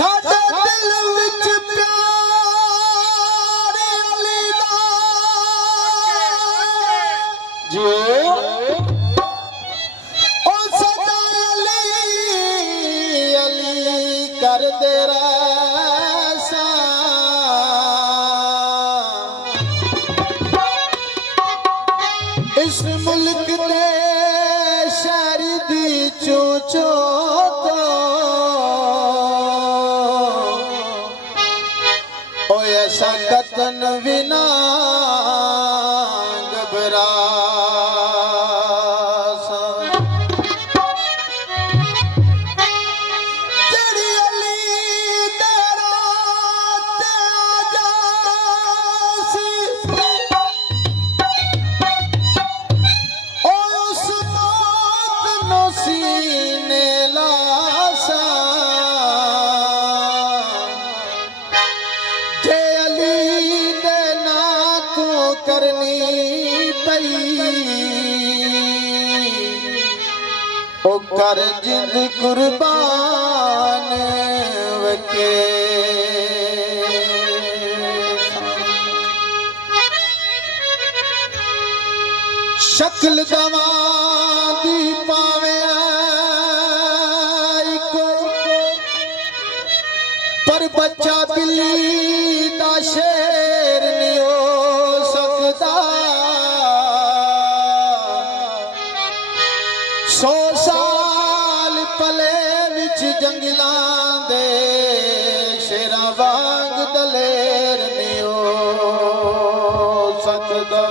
साडे दिल विच प्यार अली दा जो ओ सदा अली अली कर दे रसा इस मुल्क दे शहर दी चोचो ऐसा कतन विना घबरा जड़ी अली तेरा ते आजासी उस मौत नो सीने लासा करनी पई ओ कर जिंद कुर्बान वके शक्ल दवादी पावे को पर बच्चा बिल्ली दा शेर नहीं हो सकता 100 साल पले विच जंगलां दे शेरां वांग दलेर नहीं हो सकता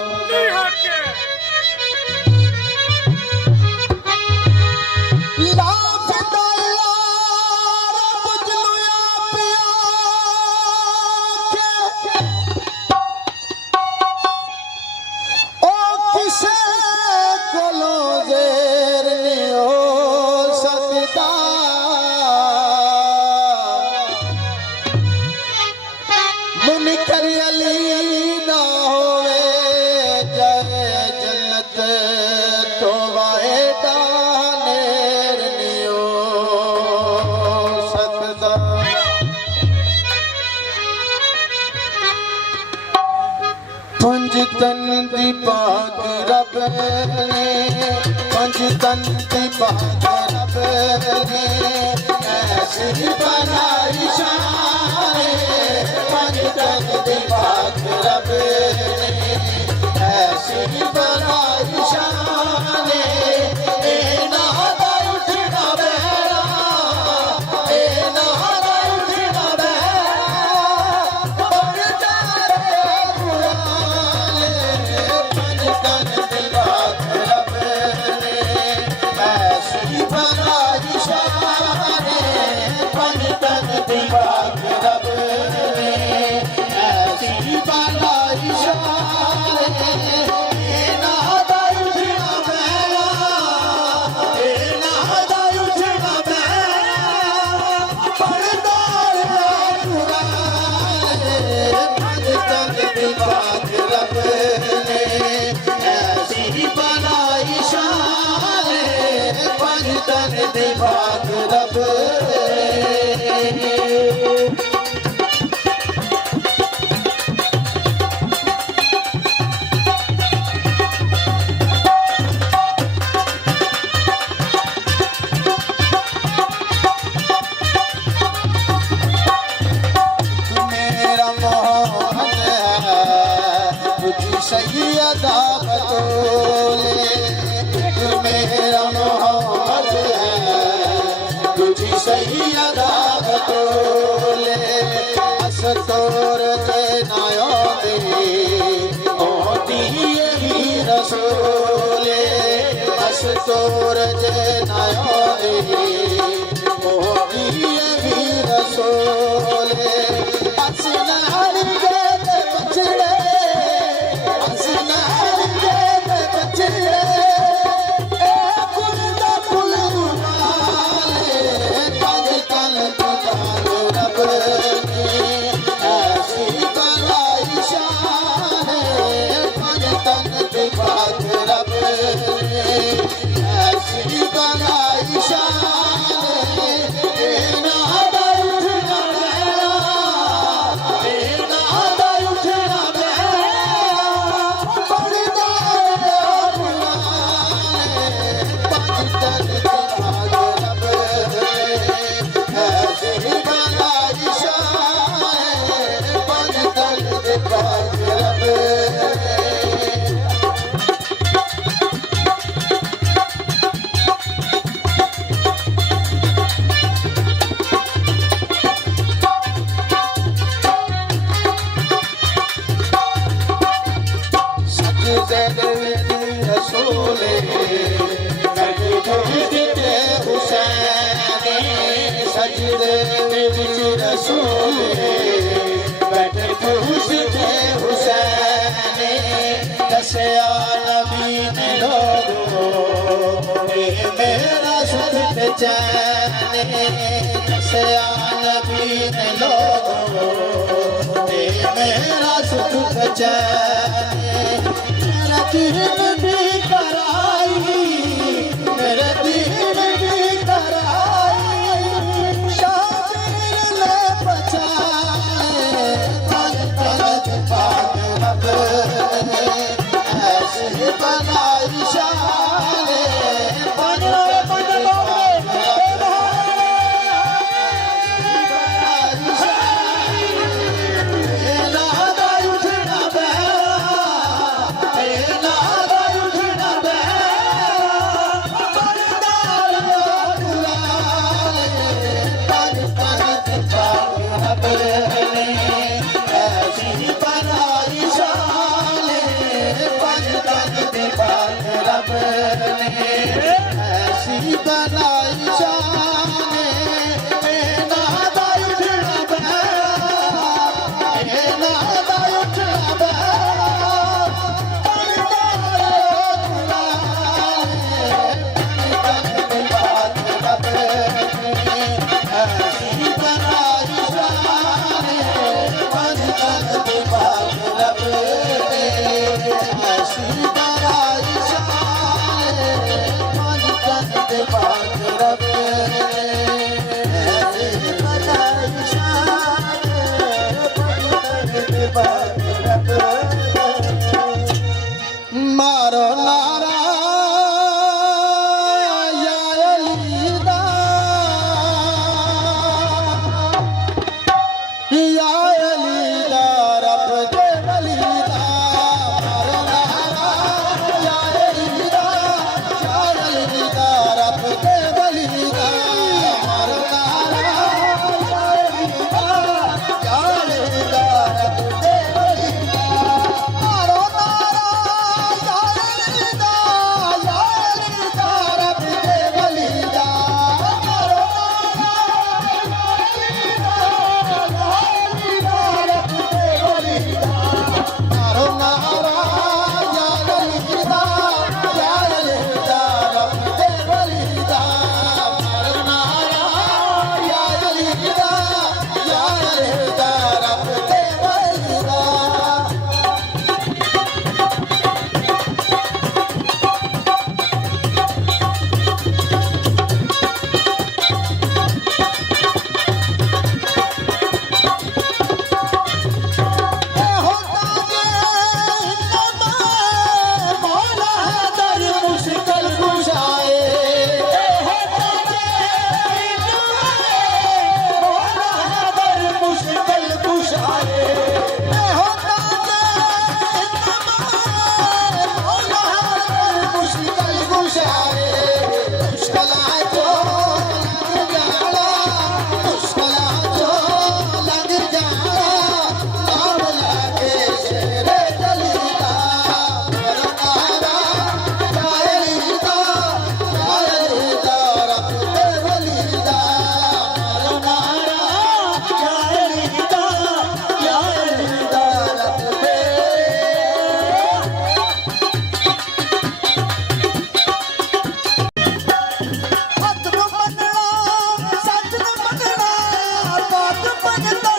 पंज तन दी पाक रब ने पंज तन दी पाक रब ने ऐसी बनाई शान पंज तन दी पाक रब ने ऐसी बनाई शान ए नादा उठना बेड़ा ए नादा उठना सैयदा बतौले मेरा मोहम्मद है तुझी सैयदा बतौले असतोर के नायो दे ओती भी रसूले असतोर के नायो दे ओती भी रसूले असनार के बचड़े रसूले बैठे पूछते हुसैन दसया नबी ने लोगों ये मेरा सुख चैन दसया नबी ने लोगों ये मेरा सुख चैन मेरा दीन भी कराई मेरा दीन भी कराई शामिल ने बचाए पलक पाक रब ऐसे बनाई शाने पलक पाक रब बनाई शाने नादा उठना नादा उठना ऐसी बनाई शाने नादा उठना नादा उठना मारो नारा या अली दा या अली दा रब दे वली दा मारो नारा या अली दा रब दे वली दा मारो नारा या अली दा रब दे वली दा मारो नारा ਸੱਚ ਨੂੰ ਮੰਨਣਾ ਬਾਤ ਮੰਨਦਾ